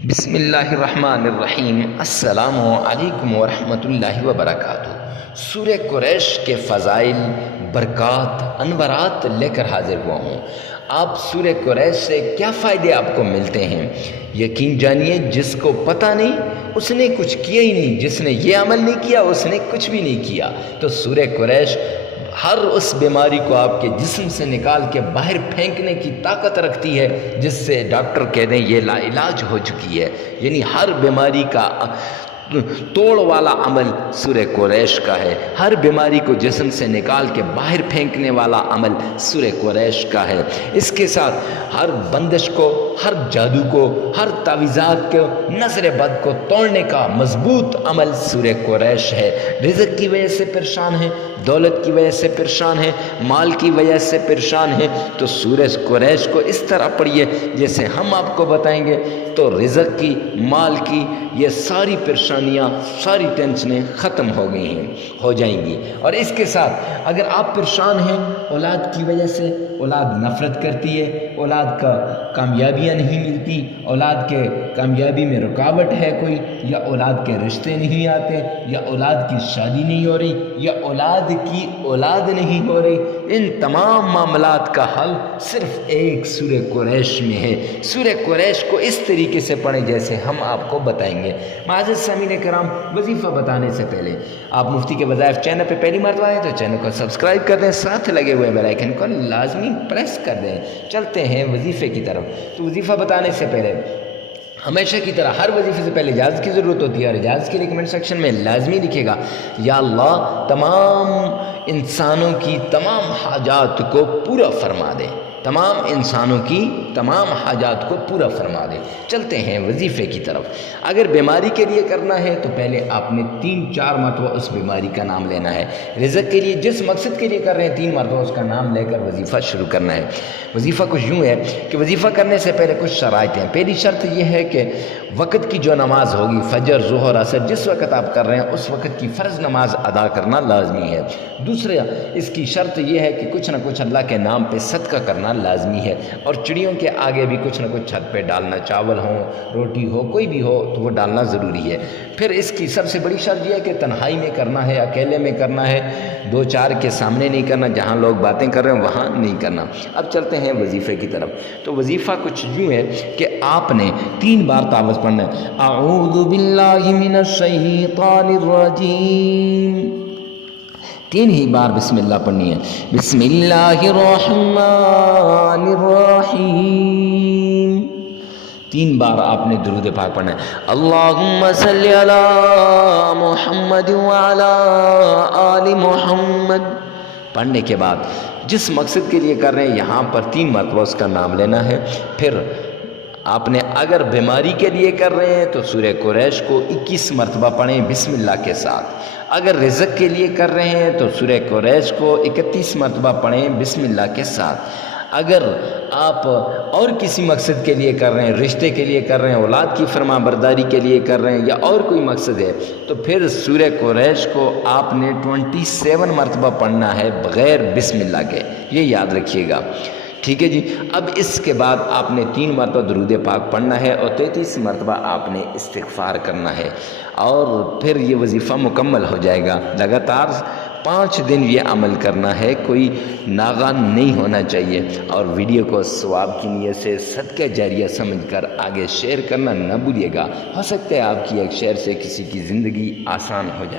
بسم اللہ الرحمن الرحیم۔ السلام علیکم ورحمۃ اللہ وبرکاتہ۔ سورہ قریش کے فضائل، برکات، انوارات لے کر حاضر ہوا ہوں۔ آپ سورہ قریش سے کیا فائدے آپ کو ملتے ہیں؟ یقین جانیے، جس کو پتہ نہیں اس نے کچھ کیا ہی نہیں، جس نے یہ عمل نہیں کیا اس نے کچھ بھی نہیں کیا۔ تو سورہ قریش ہر اس بیماری کو آپ کے جسم سے نکال کے باہر پھینکنے کی طاقت رکھتی ہے، جس سے ڈاکٹر کہہ دیں یہ لا علاج ہو چکی ہے۔ یعنی ہر بیماری کا توڑ والا عمل سورہ قریش کا ہے۔ ہر بیماری کو جسم سے نکال کے باہر پھینکنے والا عمل سورہ قریش کا ہے۔ اس کے ساتھ ہر بندش کو، ہر جادو کو، ہر تعویذات کو، نظر بد کو توڑنے کا مضبوط عمل سورہ قریش ہے۔ رزق کی وجہ سے پریشان ہے، دولت کی وجہ سے پریشان ہے، مال کی وجہ سے پریشان ہے، تو سورہ قریش کو اس طرح پڑھیے جیسے ہم آپ کو بتائیں گے، تو رزق کی، مال کی، یہ ساری پریشانیاں، ساری ٹینشنیں ختم ہو گئی ہیں، ہو جائیں گی۔ اور اس کے ساتھ اگر آپ پریشان ہیں اولاد کی وجہ سے، اولاد نفرت کرتی ہے، اولاد کا کامیابیاں نہیں ملتی، اولاد کے کامیابی میں رکاوٹ ہے کوئی، یا اولاد کے رشتے نہیں آتے، یا اولاد کی شادی نہیں ہو رہی، یا اولاد کی اولاد نہیں ہو رہی، ان تمام معاملات کا حل صرف ایک سورہ قریش میں ہے۔ سورہ قریش کو اس طریقے سے پڑھیں جیسے ہم آپ کو بتائیں گے۔ معزز سامعین کرام، وظیفہ بتانے سے پہلے آپ مفتی کے وظائف چینل پہ پہلی مرتبہ آئے تو چینل کو سبسکرائب کر دیں، ساتھ لگے ہوئے بیل آئیکن کو لازمی پریس کر دیں۔ چلتے ہیں وظیفے کی طرف۔ تو وظیفہ بتانے سے پہلے ہمیشہ کی طرح ہر وظیفے سے پہلے اجازت کی ضرورت ہوتی ہے، اور اجازت کے لیے کمنٹ سیکشن میں لازمی لکھے گا، یا اللہ تمام انسانوں کی تمام حاجات کو پورا فرما دے، تمام انسانوں کی تمام حاجات کو پورا فرما دے۔ چلتے ہیں وظیفے کی طرف۔ اگر بیماری کے لیے کرنا ہے تو پہلے آپ نے 3-4 مرتبہ اس بیماری کا نام لینا ہے۔ رزق کے لیے جس مقصد کے لیے کر رہے ہیں 3 مرتبہ اس کا نام لے کر وظیفہ شروع کرنا ہے۔ وظیفہ کچھ یوں ہے کہ وظیفہ کرنے سے پہلے کچھ شرائط ہیں۔ پہلی شرط یہ ہے کہ وقت کی جو نماز ہوگی، فجر، ظہر، عصر، جس وقت آپ کر رہے ہیں اس وقت کی فرض نماز ادا کرنا لازمی ہے۔ دوسرا اس کی شرط یہ ہے کہ کچھ نہ کچھ اللہ کے نام پہ صدقہ کرنا لازمی ہے، اور چڑیوں کے آگے بھی کچھ نہ کچھ چھت پہ ڈالنا، چاول ہو، روٹی ہو، کوئی بھی ہو تو وہ ڈالنا ضروری ہے۔ پھر اس کی سب سے بڑی شرط یہ ہے کہ تنہائی میں کرنا ہے، اکیلے میں کرنا ہے، 2-4 کے سامنے نہیں کرنا، جہاں لوگ باتیں کر رہے ہیں وہاں نہیں کرنا۔ اب چلتے ہیں وظیفے کی طرف۔ تو وظیفہ کچھ یوں ہے کہ آپ نے 3 بار تعوذ پڑھنا ہے۔ اعوذ باللہ من الشیطان الرجیم، 3 ہی بار بسم اللہ پڑھنی ہے۔ بسم اللہ الرحمن الرحیم، 3 بار آپ نے درود پاک پڑھنا ہے۔ اللہم صلی علی محمد وعلی آل محمد پڑھنے کے بعد جس مقصد کے لیے کر رہے ہیں یہاں پر 3 مرتبہ اس کا نام لینا ہے۔ پھر آپ نے اگر بیماری کے لیے کر رہے ہیں تو سورہ قریش کو 21 مرتبہ پڑھیں بسم اللہ کے ساتھ۔ اگر رزق کے لیے کر رہے ہیں تو سورہ قریش کو 31 مرتبہ پڑھیں بسم اللہ کے ساتھ۔ اگر آپ اور کسی مقصد کے لیے کر رہے ہیں، رشتے کے لیے کر رہے ہیں، اولاد کی فرما برداری کے لیے کر رہے ہیں، یا اور کوئی مقصد ہے، تو پھر سورہ قریش کو آپ نے 27 مرتبہ پڑھنا ہے بغیر بسم اللہ کے، یہ یاد رکھیے گا۔ ٹھیک ہے جی۔ اب اس کے بعد آپ نے 3 مرتبہ درود پاک پڑھنا ہے، اور 33 مرتبہ آپ نے استغفار کرنا ہے، اور پھر یہ وظیفہ مکمل ہو جائے گا۔ لگاتار 5 دن یہ عمل کرنا ہے، کوئی ناغہ نہیں ہونا چاہیے، اور ویڈیو کو ثواب کی نیت سے صدقہ جاریہ سمجھ کر آگے شیئر کرنا نہ بھولیے گا۔ ہو سکتا ہے آپ کی ایک شیئر سے کسی کی زندگی آسان ہو جائے۔